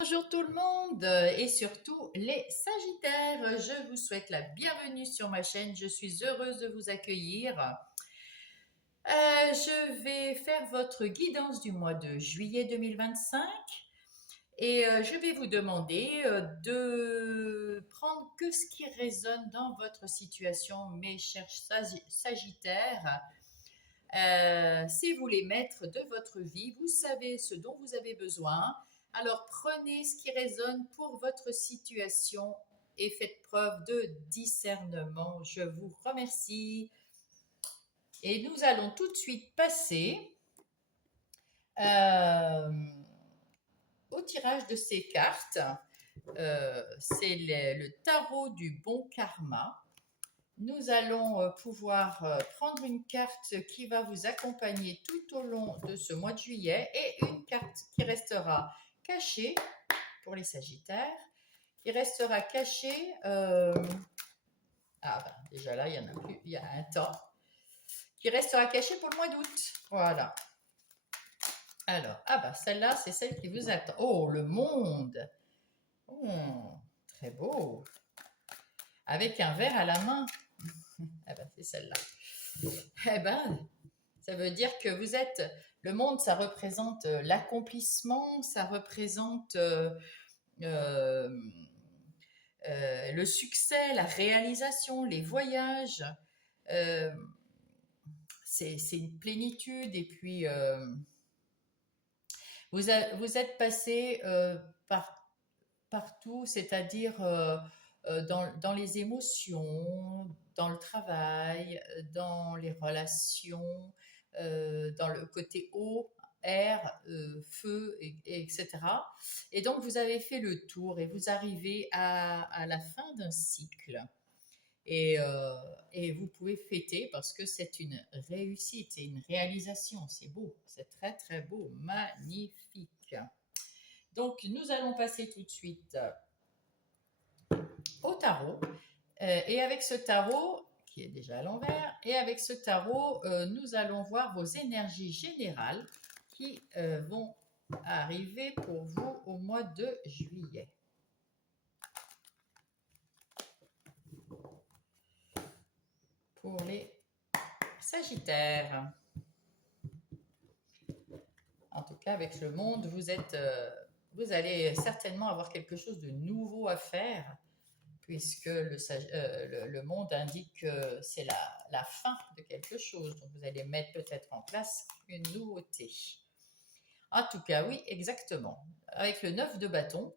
Bonjour tout le monde et surtout les Sagittaires. Je vous souhaite la bienvenue sur ma chaîne. Je suis heureuse de vous accueillir. Je vais faire votre guidance du mois de juillet 2025 et je vais vous demander de prendre que ce qui résonne dans votre situation, mes chers Sagittaires. C'est vous les maîtres de votre vie, vous savez ce dont vous avez besoin. Alors prenez ce qui résonne pour votre situation et faites preuve de discernement. Je vous remercie. Et nous allons tout de suite passer euh, au tirage de ces cartes. C'est le tarot du bon karma. Nous allons pouvoir prendre une carte qui va vous accompagner tout au long de ce mois de juillet et une carte qui restera cachée pour les Sagittaires, qui restera cachée. Ah ben, déjà là, il y en a plus, il y a un temps. Qui restera cachée pour le mois d'août. Voilà. Alors, ah bah celle-là, c'est celle qui vous attend. Oh, le monde. Oh, très beau. Avec un verre à la main. Ah ben, c'est celle-là. Eh ben, ça veut dire que vous êtes, le monde, ça représente l'accomplissement, ça représente euh, le succès, la réalisation, les voyages. Euh, c'est une plénitude et puis vous êtes passé partout, c'est-à-dire dans les émotions, dans le travail, dans les relations, dans le côté eau, air, feu, etc. Et donc, vous avez fait le tour et vous arrivez à la fin d'un cycle. Et, euh, et vous pouvez fêter parce que c'est une réussite, c'est une réalisation. C'est beau, c'est très très beau, magnifique. Donc, nous allons passer tout de suite au tarot. Et avec ce tarot, qui est déjà à l'envers, et avec ce tarot, nous allons voir vos énergies générales qui vont arriver pour vous au mois de juillet. Pour les Sagittaires. En tout cas, avec le monde, vous allez certainement avoir quelque chose de nouveau à faire puisque le monde indique que c'est la fin de quelque chose. Donc, vous allez mettre peut-être en place une nouveauté. En tout cas, oui, exactement. Avec le 9 de bâton,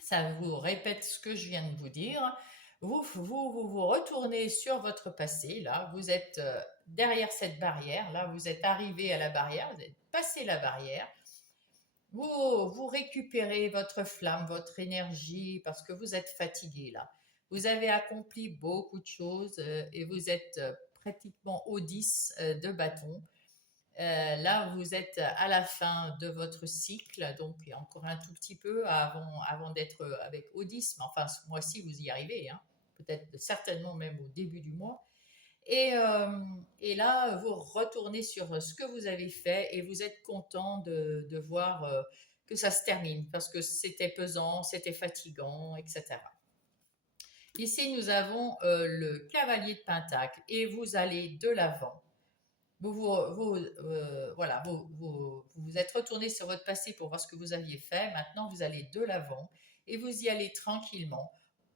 ça vous répète ce que je viens de vous dire. Vous retournez sur votre passé, là, vous êtes derrière cette barrière, là, vous êtes arrivé à la barrière, vous êtes passé la barrière, vous récupérez votre flamme, votre énergie, parce que vous êtes fatigué là. Vous avez accompli beaucoup de choses et vous êtes pratiquement au 10 de bâton. Là, vous êtes à la fin de votre cycle, donc il y a encore un tout petit peu avant d'être avec Odis, mais enfin ce mois-ci, vous y arrivez, hein. Peut-être certainement même au début du mois. Et, euh, et là, vous retournez sur ce que vous avez fait et vous êtes content de voir que ça se termine parce que c'était pesant, c'était fatigant, etc. Ici, nous avons le cavalier de Pentacle et vous allez de l'avant. Voilà, vous êtes retourné sur votre passé pour voir ce que vous aviez fait. Maintenant, vous allez de l'avant et vous y allez tranquillement.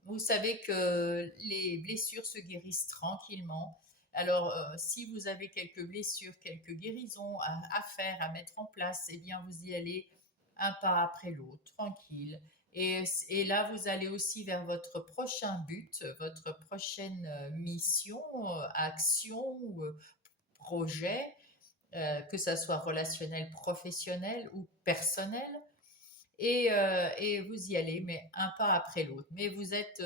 Vous savez que les blessures se guérissent tranquillement. Alors, si vous avez quelques blessures, quelques guérisons à faire, à mettre en place, eh bien, vous y allez un pas après l'autre, tranquille. Et là, vous allez aussi vers votre prochain but, votre prochaine mission, action, projet, que ça soit relationnel, professionnel ou personnel. Et vous y allez, mais un pas après l'autre. Mais vous êtes,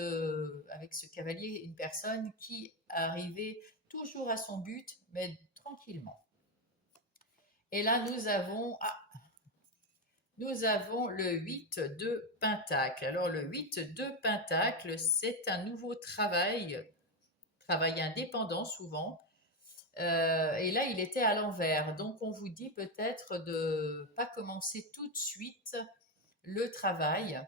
avec ce cavalier, une personne qui arrivait toujours à son but, mais tranquillement. Et là, nous avons le 8 de Pentacle. Alors, le 8 de Pentacle, c'est un nouveau travail indépendant souvent. Et là, il était à l'envers. Donc, on vous dit peut-être de ne pas commencer tout de suite le travail,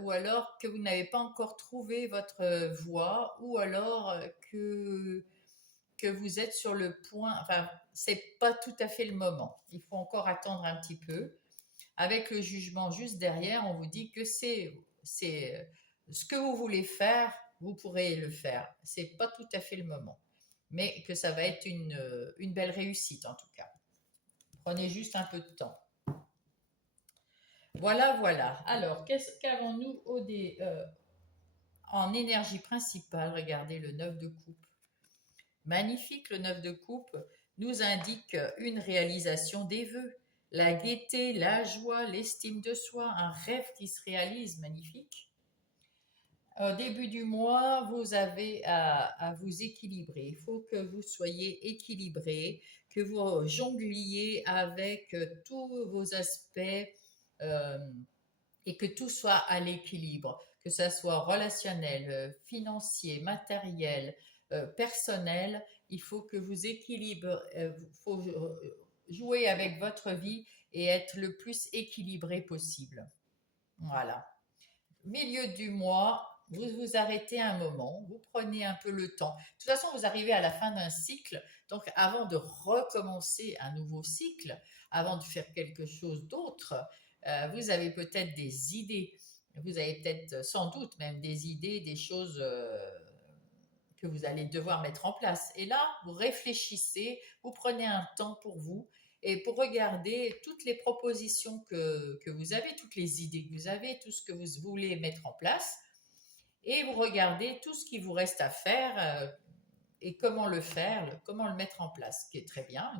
ou alors que vous n'avez pas encore trouvé votre voie, ou alors que vous êtes sur le point, enfin, c'est pas tout à fait le moment. Il faut encore attendre un petit peu. Avec le jugement juste derrière, on vous dit que c'est ce que vous voulez faire, vous pourrez le faire. C'est pas tout à fait le moment, mais que ça va être une belle réussite en tout cas. Prenez juste un peu de temps. Voilà, voilà. Alors, qu'avons-nous en énergie principale? Regardez le 9 de coupe. Magnifique, le 9 de coupe nous indique une réalisation des vœux, la gaieté, la joie, l'estime de soi, un rêve qui se réalise, magnifique. Au début du mois, vous avez à vous équilibrer. Il faut que vous soyez équilibré, que vous jongliez avec tous vos aspects euh, et que tout soit à l'équilibre, que ça soit relationnel, financier, matériel, personnel. Il faut que vous équilibrez, il faut jouer avec votre vie et être le plus équilibré possible. Voilà. Milieu du mois, vous vous arrêtez un moment, vous prenez un peu le temps. De toute façon, vous arrivez à la fin d'un cycle, donc avant de recommencer un nouveau cycle, avant de faire quelque chose d'autre, vous avez peut-être des idées, vous avez peut-être sans doute même des idées, des choses que vous allez devoir mettre en place. Et là, vous réfléchissez, vous prenez un temps pour vous et pour regarder toutes les propositions que vous avez, toutes les idées que vous avez, tout ce que vous voulez mettre en place. Et vous regardez tout ce qui vous reste à faire et comment le faire, comment le mettre en place, ce qui est très bien,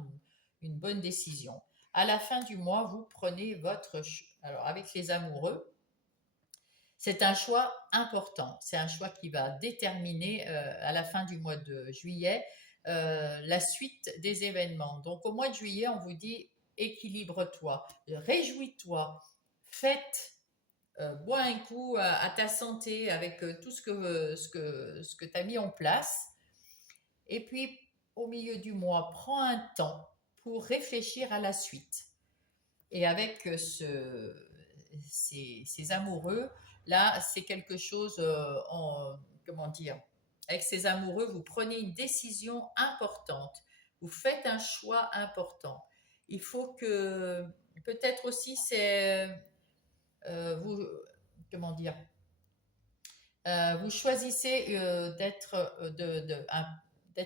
une bonne décision. À la fin du mois, vous prenez votre... Alors avec les amoureux, c'est un choix important. C'est un choix qui va déterminer à la fin du mois de juillet la suite des événements. Donc au mois de juillet, on vous dit équilibre-toi, réjouis-toi, fête, bois un coup à ta santé avec tout ce que tu as mis en place. Et puis au milieu du mois, prends un temps pour réfléchir à la suite. Et avec ces amoureux, là, c'est quelque chose comment dire, avec ces amoureux, vous prenez une décision importante, vous faites un choix important. Il faut que, peut-être aussi, c'est, vous, comment dire, vous choisissez d'être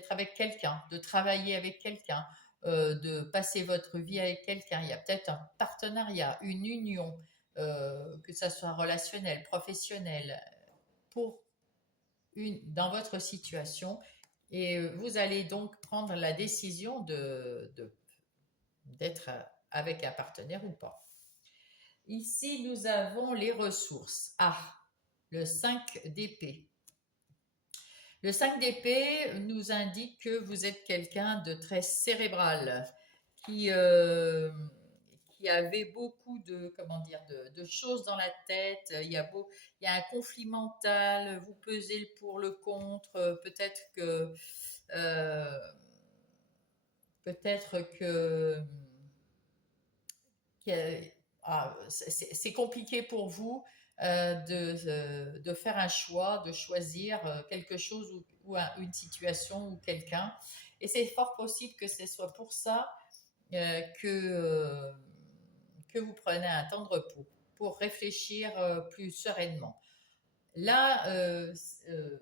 avec quelqu'un, de travailler avec quelqu'un, de passer votre vie avec quelqu'un. Il y a peut-être un partenariat, une union, que ça soit relationnel, professionnel, pour dans votre situation. Et vous allez donc prendre la décision d'être avec un partenaire ou pas. Ici, nous avons les ressources. Ah, le 5 d'épée. Le 5 d'épée nous indique que vous êtes quelqu'un de très cérébral, qui, euh, qui avait beaucoup comment dire, de choses dans la tête. Il y a un conflit mental, vous pesez le pour, le contre. Euh, peut-être c'est compliqué pour vous de faire un choix, de choisir quelque chose ou une situation ou quelqu'un. Et c'est fort possible que ce soit pour ça que vous prenez un temps de repos pour réfléchir plus sereinement. Là,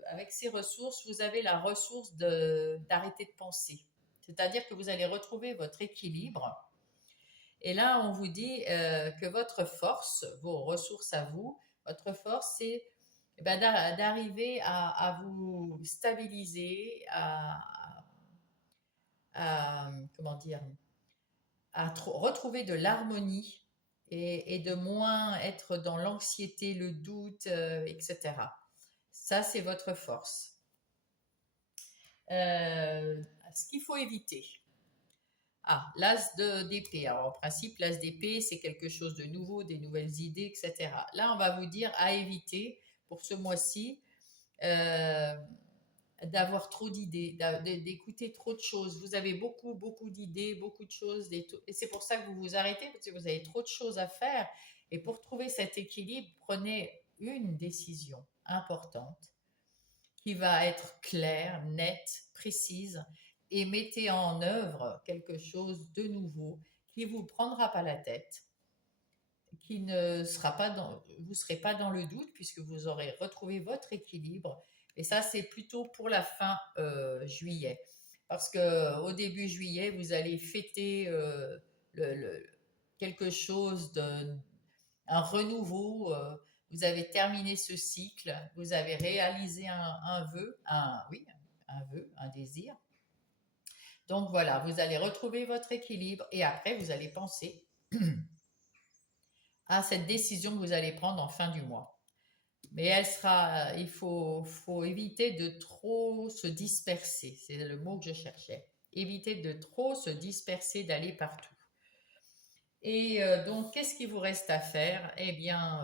avec ces ressources, vous avez la ressource d'arrêter de penser. C'est-à-dire que vous allez retrouver votre équilibre. Et là, on vous dit que votre force, vos ressources à vous, votre force, c'est d'arriver à vous stabiliser, comment dire, retrouver de l'harmonie et de moins être dans l'anxiété, le doute, etc. Ça, c'est votre force. Ce qu'il faut éviter. Ah, d'épée. Alors, en principe, l'as d'épée, c'est quelque chose de nouveau, des nouvelles idées, etc. Là, on va vous dire à éviter pour ce mois-ci d'avoir trop d'idées, d'écouter trop de choses. Vous avez beaucoup d'idées, beaucoup de choses, et c'est pour ça que vous vous arrêtez, parce que vous avez trop de choses à faire. Et pour trouver cet équilibre, prenez une décision importante qui va être claire, nette, précise, et mettez en œuvre quelque chose de nouveau qui ne vous prendra pas la tête, qui ne sera pas dans, vous ne serez pas dans le doute puisque vous aurez retrouvé votre équilibre. Et ça, c'est plutôt pour la fin juillet. Parce que au début juillet, vous allez fêter le, le- quelque chose un renouveau. Vous avez terminé ce cycle, vous avez réalisé un vœu, oui, un vœu, un désir. Donc voilà, vous allez retrouver votre équilibre et après, vous allez penser à cette décision que vous allez prendre en fin du mois. Mais elle sera, faut éviter de trop se disperser. C'est le mot que je cherchais. Éviter de trop se disperser, d'aller partout. Et donc, qu'est-ce qu'il vous reste à faire? Eh bien,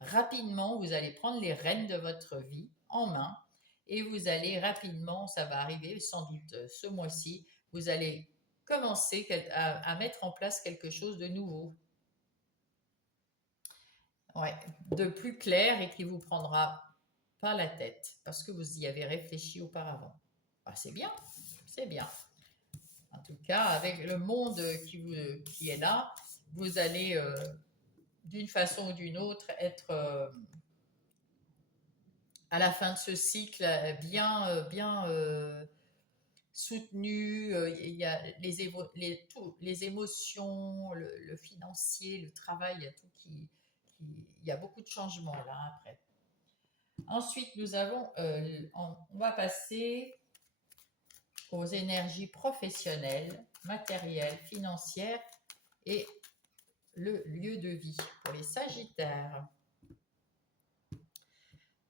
rapidement, vous allez prendre les rênes de votre vie en main et vous allez rapidement, ça va arriver sans doute ce mois-ci, vous allez commencer à mettre en place quelque chose de nouveau, ouais, de plus clair et qui vous prendra pas la tête parce que vous y avez réfléchi auparavant. Ah, c'est bien, c'est bien. En tout cas, avec le monde qui est là, vous allez d'une façon ou d'une autre être à la fin de ce cycle bien soutenu. Il y a les émotions, le financier, le travail, il y a tout il y a beaucoup de changements là après. Ensuite, on va passer aux énergies professionnelles, matérielles, financières et le lieu de vie pour les Sagittaires.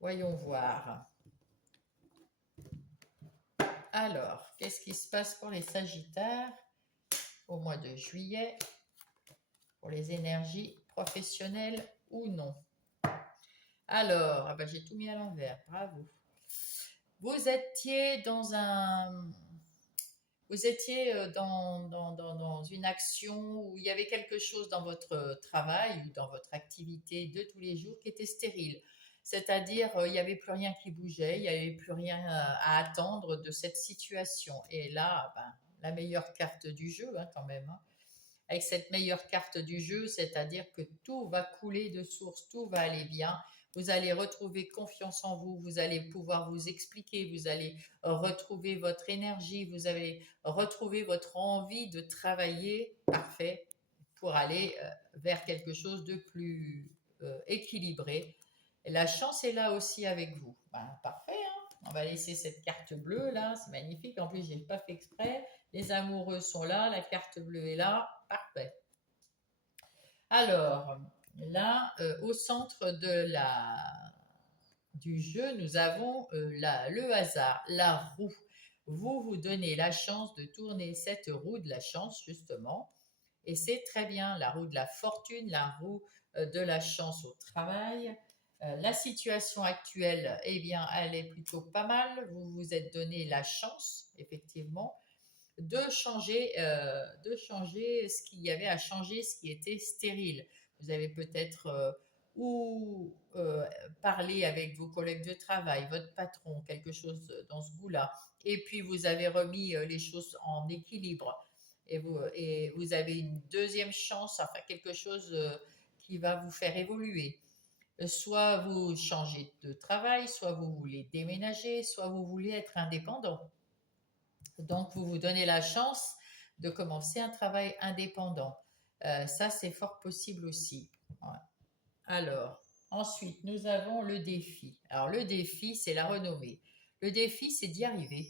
Voyons voir. Alors, qu'est-ce qui se passe pour les Sagittaires au mois de juillet pour les énergies professionnelles ou non? Alors, ah ben, j'ai tout mis à l'envers, bravo. Vous étiez dans un... Vous étiez dans une action où il y avait quelque chose dans votre travail ou dans votre activité de tous les jours qui était stérile. C'est-à-dire, il n'y avait plus rien qui bougeait, il n'y avait plus rien à attendre de cette situation. Et là, ben, la meilleure carte du jeu, hein, quand même, hein. Avec cette meilleure carte du jeu, c'est-à-dire que tout va couler de source, tout va aller bien. Vous allez retrouver confiance en vous, vous allez pouvoir vous expliquer, vous allez retrouver votre énergie, vous allez retrouver votre envie de travailler parfait pour aller vers quelque chose de plus équilibré. Et la chance est là aussi avec vous. Ben, parfait, hein. On va laisser cette carte bleue là, c'est magnifique. En plus, j'ai pas fait exprès. Les amoureux sont là, la carte bleue est là, parfait. Alors, là, au centre du jeu, nous avons le hasard, la roue. Vous vous donnez la chance de tourner cette roue de la chance, justement. Et c'est très bien, la roue de la fortune, la roue de la chance au travail. La situation actuelle, eh bien, elle est plutôt pas mal. Vous vous êtes donné la chance, effectivement, de changer ce qu'il y avait à changer, ce qui était stérile. Vous avez peut-être ou parlé avec vos collègues de travail, votre patron, quelque chose dans ce goût-là. Et puis vous avez remis les choses en équilibre. Et vous avez une deuxième chance, enfin quelque chose qui va vous faire évoluer. Soit vous changez de travail, soit vous voulez déménager, soit vous voulez être indépendant. Donc, vous vous donnez la chance de commencer un travail indépendant. Ça, c'est fort possible aussi. Ouais. Alors, ensuite, nous avons le défi. Alors, le défi, c'est la renommée. Le défi, c'est d'y arriver.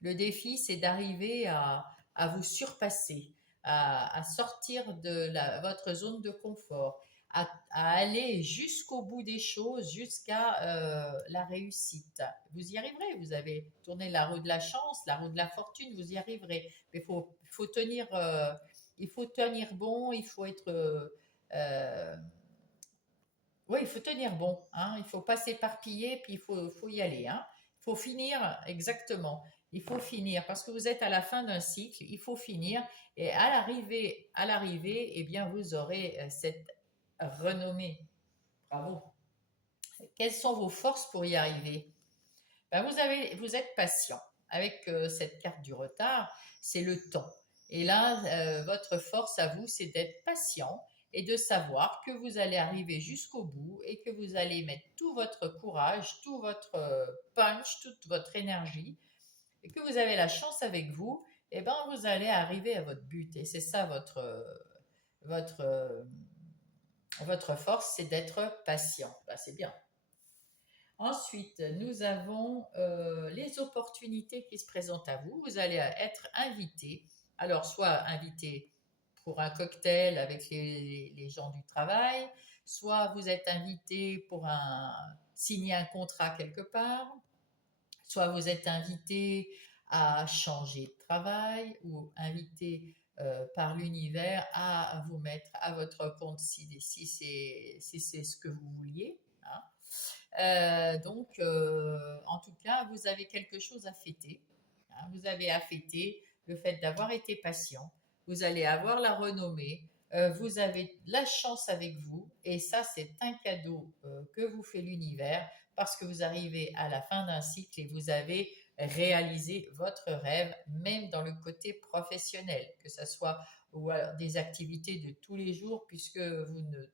Le défi, c'est d'arriver à vous surpasser, à sortir de votre zone de confort, à aller jusqu'au bout des choses, jusqu'à la réussite. Vous y arriverez, vous avez tourné la roue de la chance, la roue de la fortune, vous y arriverez. Mais il faut tenir bon, il faut être... oui, il faut tenir bon, hein. Il ne faut pas s'éparpiller, puis faut y aller, hein. Il faut finir, exactement. Il faut finir parce que vous êtes à la fin d'un cycle, il faut finir et à l'arrivée, eh bien, vous aurez cette renommée. Bravo. Quelles sont vos forces pour y arriver? Ben, vous êtes patient. Avec cette carte du retard, c'est le temps. Et là, votre force à vous, c'est d'être patient et de savoir que vous allez arriver jusqu'au bout et que vous allez mettre tout votre courage, tout votre punch, toute votre énergie et que vous avez la chance avec vous, et ben vous allez arriver à votre but. Et c'est ça votre, euh, votre force, c'est d'être patient. Ben, c'est bien. Ensuite, nous avons les opportunités qui se présentent à vous. Vous allez être invité. Alors, soit invité pour un cocktail avec les gens du travail, soit vous êtes invité pour signer un contrat quelque part, soit vous êtes invité à changer de travail ou invité par l'univers à vous mettre à votre compte si c'est ce que vous vouliez. Hein. En tout cas, vous avez quelque chose à fêter. Hein. Vous avez à fêter le fait d'avoir été patient. Vous allez avoir la renommée. Vous avez la chance avec vous. Et ça, c'est un cadeau que vous fait l'univers parce que vous arrivez à la fin d'un cycle et vous avez réalisé votre rêve, même dans le côté professionnel, que ce soit ou alors des activités de tous les jours, puisque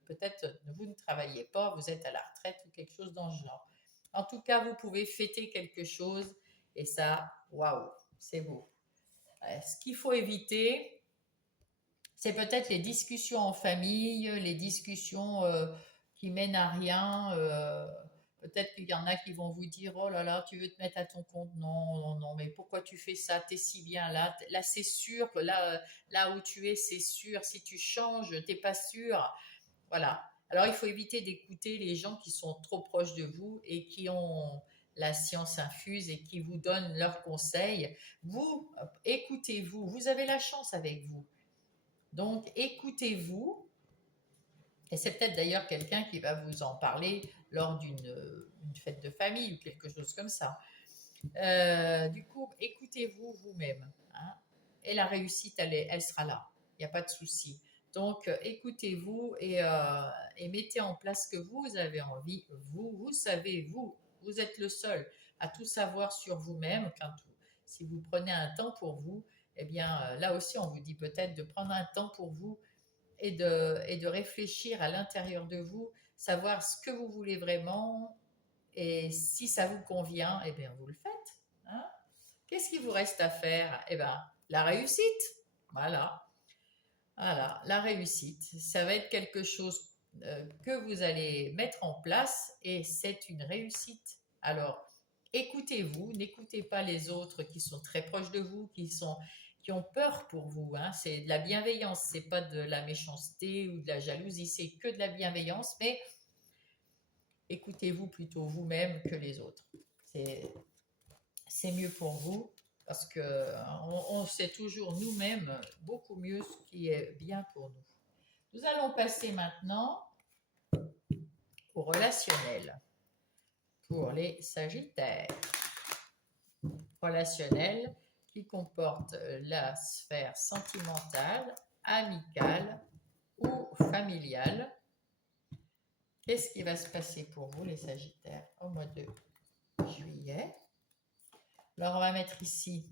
peut-être vous ne travaillez pas, vous êtes à la retraite ou quelque chose dans ce genre. En tout cas, vous pouvez fêter quelque chose et ça, waouh, c'est beau. Ce qu'il faut éviter, c'est peut-être les discussions en famille, les discussions qui mènent à rien. Peut-être qu'il y en a qui vont vous dire, oh là là, tu veux te mettre à ton compte? Non, non, non, mais pourquoi tu fais ça? T'es si bien là. Là, c'est sûr que là où tu es, c'est sûr. Si tu changes, t'es pas sûr. Voilà. Alors, il faut éviter d'écouter les gens qui sont trop proches de vous et qui ont la science infuse et qui vous donnent leurs conseils. Vous, écoutez-vous. Vous avez la chance avec vous. Donc, écoutez-vous, et c'est peut-être d'ailleurs quelqu'un qui va vous en parler lors d'une fête de famille ou quelque chose comme ça. Du coup, écoutez-vous vous-même, hein, et la réussite, elle sera là. Il n'y a pas de souci. Donc, écoutez-vous et mettez en place ce que vous avez envie. Vous savez, vous êtes le seul à tout savoir sur vous-même. Si vous prenez un temps pour vous, eh bien, là aussi, on vous dit peut-être de prendre un temps pour vous et de réfléchir à l'intérieur de vous, savoir ce que vous voulez vraiment et si ça vous convient, eh bien, vous le faites. Hein. Qu'est-ce qu'il vous reste à faire? Eh bien, la réussite. Voilà. Voilà, la réussite. Ça va être quelque chose que vous allez mettre en place et c'est une réussite. Alors, écoutez-vous, n'écoutez pas les autres qui sont très proches de vous, qui ont peur pour vous. Hein. C'est de la bienveillance, c'est pas de la méchanceté ou de la jalousie, c'est que de la bienveillance, mais écoutez-vous plutôt vous-même que les autres. C'est, c'est mieux pour vous parce que on sait toujours nous-mêmes beaucoup mieux ce qui est bien pour nous. Nous allons passer maintenant au relationnel pour les Sagittaires. Relationnel qui comporte la sphère sentimentale, amicale ou familiale. Qu'est-ce qui va se passer pour vous les Sagittaires au mois de juillet? Alors on va mettre ici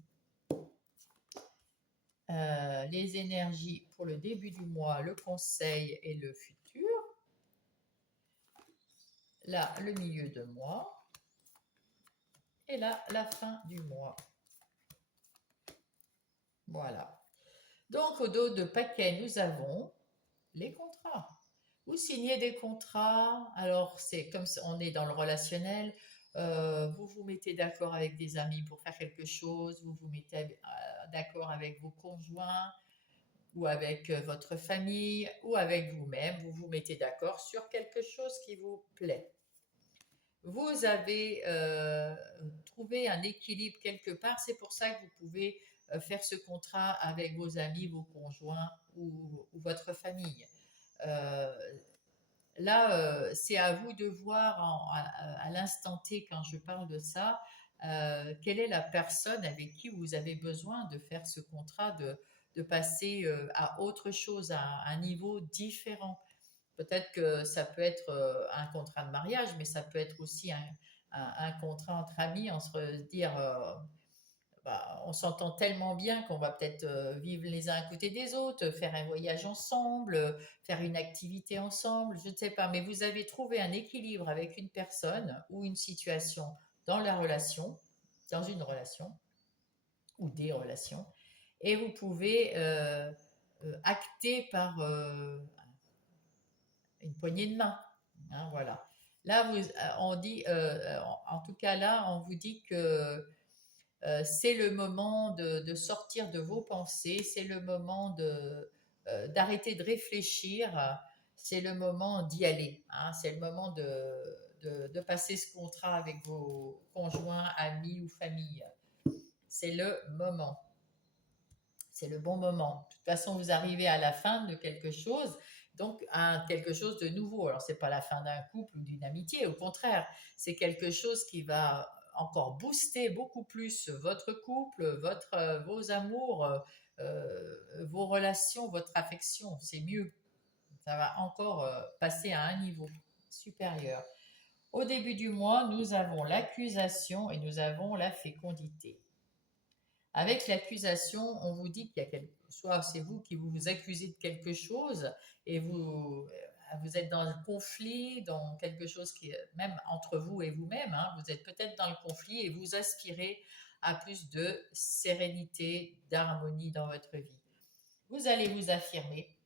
les énergies pour le début du mois, le conseil et le futur. Là, le milieu de mois. Et là, la fin du mois. Voilà. Donc, au dos de paquet, nous avons les contrats. Vous signez des contrats. Alors, c'est comme on est dans le relationnel. Vous vous mettez d'accord avec des amis pour faire quelque chose. Vous vous mettez d'accord avec vos conjoints ou avec votre famille ou avec vous-même. Vous vous mettez d'accord sur quelque chose qui vous plaît. Vous avez trouvé un équilibre quelque part. C'est pour ça que vous pouvez faire ce contrat avec vos amis, vos conjoints ou votre famille. Euh, Là, c'est à vous de voir à l'instant T, quand je parle de ça, quelle est la personne avec qui vous avez besoin de faire ce contrat, de passer à autre chose, à un niveau différent. Peut-être que ça peut être un contrat de mariage, mais ça peut être aussi un contrat entre amis, on se dire, bah, on s'entend tellement bien qu'on va peut-être vivre les uns à côté des autres, faire un voyage ensemble, faire une activité ensemble, je ne sais pas, mais vous avez trouvé un équilibre avec une personne ou une situation dans la relation, dans une relation ou des relations, et vous pouvez acter par une poignée de main. Hein, voilà. Là, on dit, en tout cas là, on vous dit que c'est le moment de sortir de vos pensées, c'est le moment d'arrêter de réfléchir, c'est le moment d'y aller, hein, c'est le moment de passer ce contrat avec vos conjoints, amis ou famille. C'est le moment, c'est le bon moment. De toute façon, vous arrivez à la fin de quelque chose, donc à quelque chose de nouveau. Alors, c'est pas la fin d'un couple ou d'une amitié, au contraire, c'est quelque chose qui va encore booster beaucoup plus votre couple, vos amours, vos relations, votre affection. C'est mieux. Ça va encore passer à un niveau supérieur. Au début du mois, nous avons l'accusation et nous avons la fécondité. Avec l'accusation, on vous dit qu'il y a soit c'est vous qui vous accusez de quelque chose et vous êtes dans un conflit, dans quelque chose qui est même entre vous et vous-même, hein, vous êtes peut-être dans le conflit et vous aspirez à plus de sérénité, d'harmonie dans votre vie. Vous allez vous affirmer,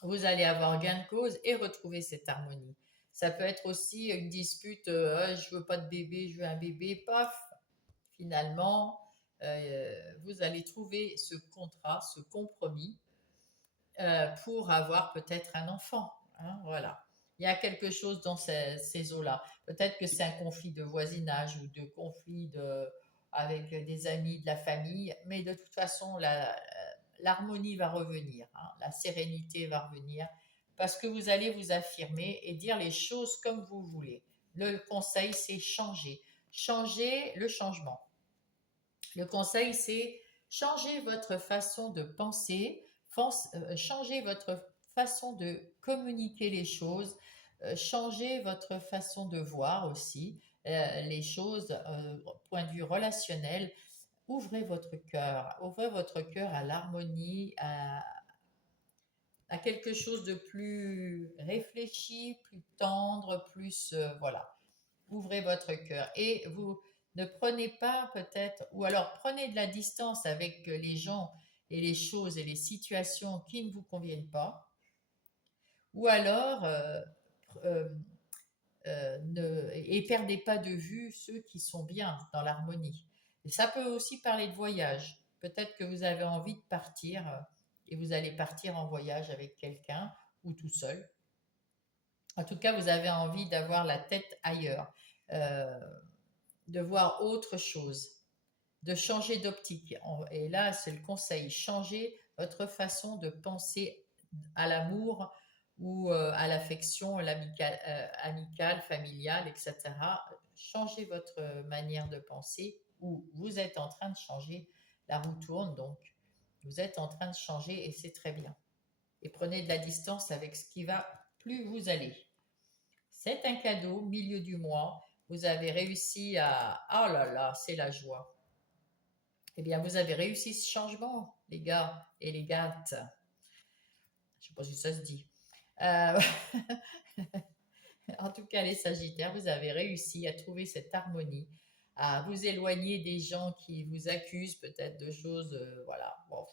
vous allez avoir gain de cause et retrouver cette harmonie. Ça peut être aussi une dispute, je veux pas de bébé, je veux un bébé, paf, finalement, vous allez trouver ce contrat, ce compromis pour avoir peut-être un enfant. Hein, voilà. Il y a quelque chose dans ces eaux-là. Peut-être que c'est un conflit de voisinage ou de conflit avec des amis, de la famille, mais de toute façon, l'harmonie va revenir, hein, la sérénité va revenir, parce que vous allez vous affirmer et dire les choses comme vous voulez. Le conseil, c'est changer. Changer le changement. Le conseil, c'est changer votre façon de penser, changer votre façon de communiquer les choses, changer votre façon de voir aussi les choses point de vue relationnel. Ouvrez votre cœur à l'harmonie, à quelque chose de plus réfléchi, plus tendre, plus voilà. Ouvrez votre cœur et vous ne prenez pas peut-être, ou alors prenez de la distance avec les gens et les choses et les situations qui ne vous conviennent pas, ou alors euh, et perdez pas de vue ceux qui sont bien dans l'harmonie. Et ça peut aussi parler de voyage. Peut-être que vous avez envie de partir et vous allez partir en voyage avec quelqu'un ou tout seul. En tout cas, vous avez envie d'avoir la tête ailleurs. Euh, de voir autre chose, de changer d'optique. Et là, c'est le conseil, changez votre façon de penser à l'amour ou à l'affection, amicale, familiale, etc. Changez votre manière de penser ou vous êtes en train de changer. La roue tourne, donc vous êtes en train de changer et c'est très bien. Et prenez de la distance avec ce qui va plus vous aller. C'est un cadeau, milieu du mois. Vous avez réussi à... Oh là là, c'est la joie. Eh bien, vous avez réussi ce changement, les gars et les gattes. Je ne sais pas si ça se dit. Euh, En tout cas, les Sagittaires, vous avez réussi à trouver cette harmonie, à vous éloigner des gens qui vous accusent peut-être de choses, voilà. Bon,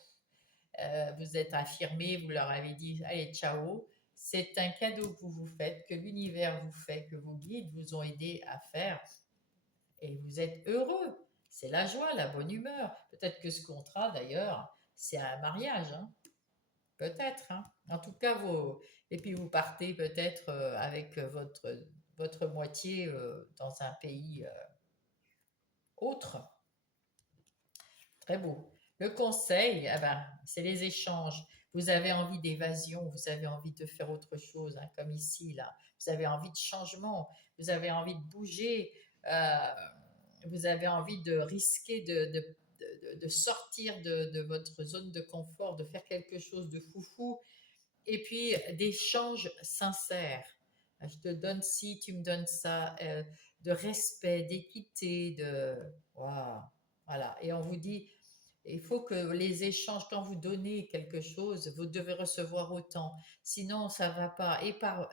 vous êtes affirmé, vous leur avez dit, allez, ciao. C'est un cadeau que vous vous faites, que l'univers vous fait, que vos guides vous ont aidé à faire. Et vous êtes heureux. C'est la joie, la bonne humeur. Peut-être que ce contrat, d'ailleurs, c'est un mariage. Hein. Peut-être. Hein. En tout cas, et puis vous partez peut-être avec votre moitié dans un pays autre. Très beau. Le conseil, eh ben, c'est les échanges. Vous avez envie d'évasion, vous avez envie de faire autre chose, hein, comme ici, là. Vous avez envie de changement, vous avez envie de bouger, vous avez envie de risquer de sortir de votre zone de confort, de faire quelque chose de foufou. et puis d'échanges sincères. Je te donne ci, tu me donnes ça, de respect, d'équité, de... Waouh, voilà. Et on vous dit, il faut que les échanges, quand vous donnez quelque chose, vous devez recevoir autant. Sinon, ça ne va pas.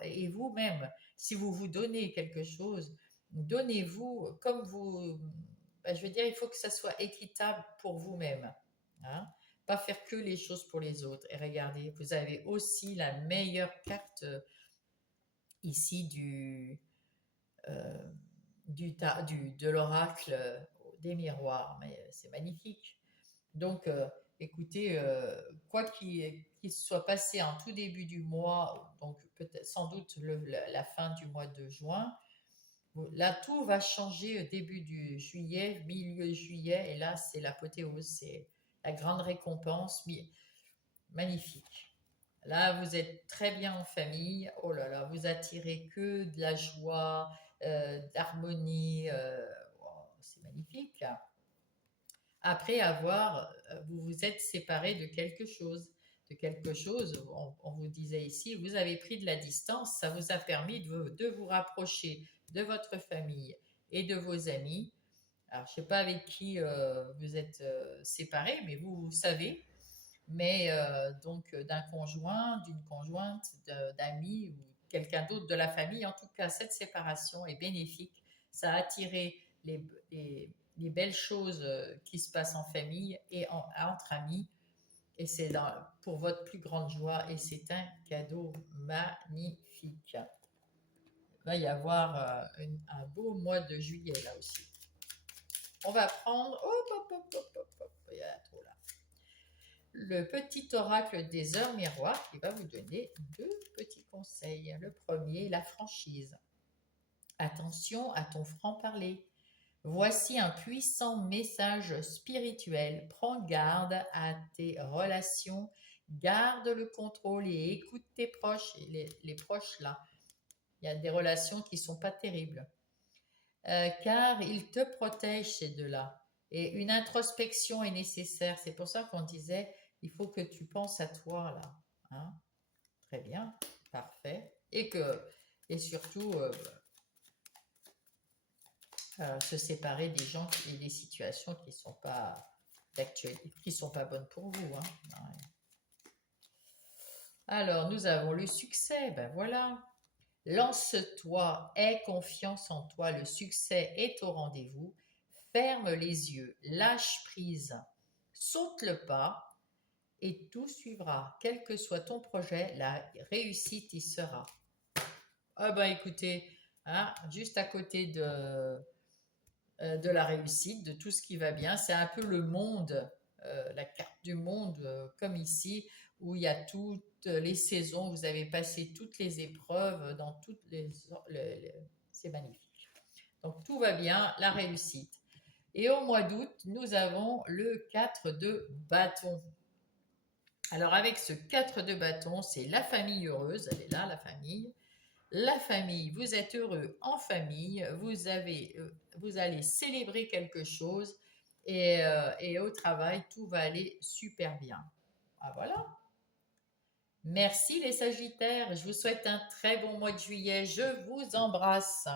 Et vous-même, si vous vous donnez quelque chose, donnez-vous comme vous... je veux dire, il faut que ça soit équitable pour vous-même. Hein. Pas faire que les choses pour les autres. Et regardez, vous avez aussi la meilleure carte ici euh, de l'oracle des miroirs. Mais c'est magnifique. Donc, écoutez, quoi qu'il soit passé en tout début du mois, donc peut-être sans doute la fin du mois de juin, là tout va changer au début du juillet, milieu juillet, et là c'est l'apothéose, c'est la grande récompense, magnifique. Là, vous êtes très bien en famille. Oh là là, vous attirez que de la joie, d'harmonie. Wow, c'est magnifique. Après avoir, vous vous êtes séparé de quelque chose. De quelque chose, on vous disait ici, vous avez pris de la distance, ça vous a permis de vous rapprocher de votre famille et de vos amis. Alors, je ne sais pas avec qui vous êtes séparés, mais vous savez. Mais donc d'un conjoint, d'une conjointe, d'amis ou quelqu'un d'autre de la famille, en tout cas, cette séparation est bénéfique. Ça a attiré les belles choses qui se passent en famille et entre amis. Et c'est pour votre plus grande joie et c'est un cadeau magnifique. Il va y avoir un beau mois de juillet là aussi. On va prendre... il y a trop là. Le petit oracle des heures miroirs qui va vous donner deux petits conseils. Le premier, la franchise. Attention à ton franc-parler. Voici un puissant message spirituel. Prends garde à tes relations. Garde le contrôle et écoute tes proches. Et les proches là, il y a des relations qui ne sont pas terribles. Car ils te protègent ces deux-là. Et une introspection est nécessaire. C'est pour ça qu'on disait, il faut que tu penses à toi là. Hein. Très bien, parfait. Et surtout, se séparer des gens et des situations qui ne sont pas d'actualité, qui sont pas bonnes pour vous. Hein. Ouais. Alors, nous avons le succès. Ben voilà. Lance-toi, aie confiance en toi, le succès est au rendez-vous. Ferme les yeux, lâche prise, saute le pas et tout suivra. Quel que soit ton projet, la réussite y sera. Ah ben écoutez, hein, juste à côté de la réussite, de tout ce qui va bien, c'est un peu le monde, la carte du monde comme ici, où il y a toutes les saisons, vous avez passé toutes les épreuves dans toutes c'est magnifique. Donc tout va bien, la réussite. Et au mois d'août, nous avons le 4 de bâton. Alors avec ce 4 de bâton, c'est la famille heureuse, elle est là, la famille. La famille, vous êtes heureux en famille, vous allez célébrer quelque chose et au travail, tout va aller super bien. Ah, voilà. Merci les Sagittaires, je vous souhaite un très bon mois de juillet, je vous embrasse.